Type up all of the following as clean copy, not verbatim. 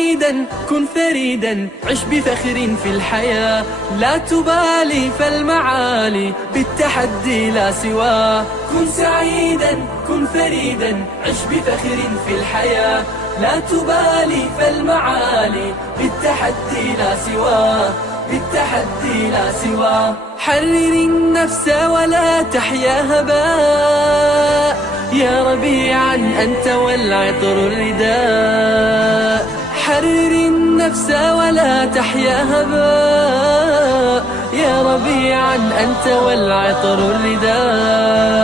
سعيدا كن فريدا عش بفخر في الحياة لا تبالي فالمعالي بالتحدي لا سواه كن سعيدا كن فريدا عش بفخر في الحياة لا تبالي فالمعالي بالتحدي لا سواه بالتحدي لا سواه حرر النفس ولا تحيا هباء يا ربيعا أنت والعطر الرداء حرر النفس ولا تحيا هباء يا ربيعا أنت والعطر الرداء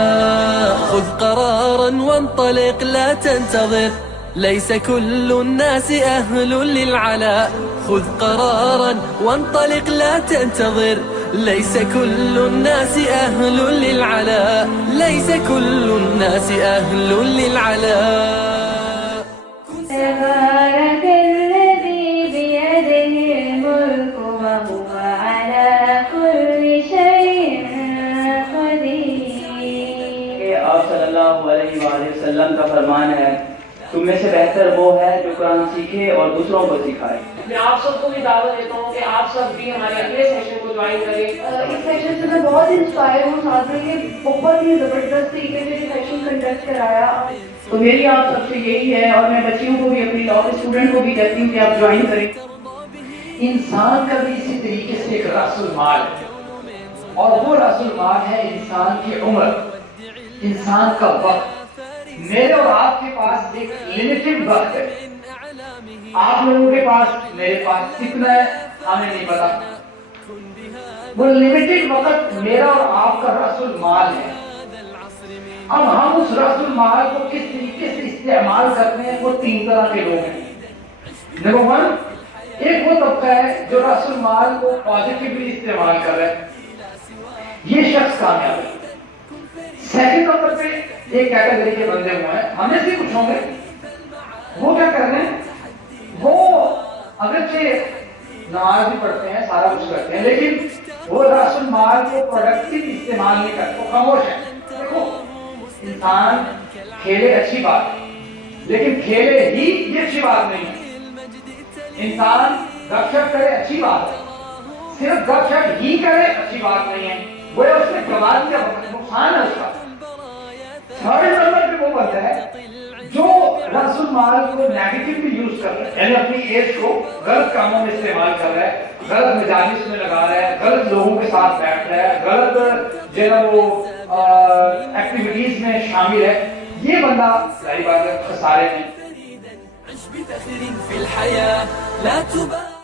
خذ قرارا وانطلق لا تنتظر ليس كل الناس أهل للعلاء خذ قرارا وانطلق لا تنتظر ليس كل الناس أهل للعلاء ليس كل الناس أهل للعلاء تبارك الذي بيده الملك وهو على كل شيء قدير. آپ صلی اللہ علیہ وآلہ وسلم کا فرمان ہے تم میں سے بہتر وہ ہے جو قرآن سیکھے اور دوسروں کو سکھائے. میں آپ سب کو بھی دعوت دیتا ہوں کہ آپ سب بھی ہمارے اگلے سیشن کو جوائن کریں. اس سیشن سے میں بہت انسپائر ہوں. ساتھ میں بہت ہی زبردست طریقے سے سیشن کنڈکٹ کرایا. تو میری آپ سب سے یہی ہے اور میں بچیوں کو بھی اپنی لاء اسٹوڈنٹ کو بھی کہتی ہوں کہ آپ جوائن کریں. انسان کا بھی اسی طریقے سے ایک رأس المال ہے اور وہ رأس المال ہے انسان کی عمر انسان کا وقت. میرے اور آپ کے پاس ایک لمیٹڈ وقت ہے. آپ لوگوں کے پاس میرے پاس کتنا ہے ہمیں نہیں پتا. وہ لمیٹڈ وقت میرا اور آپ کا رأس المال ہے. اب ہم اس رأس المال کو کس طریقے سے استعمال کرتے ہیں وہ تین طرح کے لوگ ہیں. نمبر ون ایک وہ طبقہ ہے جو رأس المال کو پازیٹیولی استعمال کر رہا ہے. یہ شخص کامیاب ہے. سیکنڈ نمبر پہ ایک کیٹیگری کے بندے ہوئے ہیں ہمیں سے کچھ ہوں گے وہ کیا کر رہے ہیں وہ اگرچہ نماز بھی پڑھتے ہیں سارا کچھ کرتے ہیں لیکن وہ رأس المال کو پروڈکٹیو استعمال نہیں کرتے. وہ خاموش ہے. دیکھو انسان کھیلے اچھی بات ہے لیکن کھیلے ہی یہ اچھی بات نہیں ہے. انسان گپ شپ کرے اچھی بات ہے صرف گپ شپ ہی کرے اچھی بات نہیں ہے. وہ اس میں گوا دیا نقصان ہے اس کا. تھرڈ نمبر پہ وہ بنتا ہے جو رأس المال کو نیگیٹیولی یوز کر رہا ہے یعنی اپنی ایج کو غلط کاموں میں استعمال کر رہا ہے غلط مجالس میں لگا رہا ہے غلط لوگوں کے ساتھ بیٹھ رہا ہے غلط جو ہے وہ ایکٹیویٹیز میں شامل ہے. یہ بندہ ظاہر بات ہے خسارے میں. عش بفخر في الحياة لا تبالي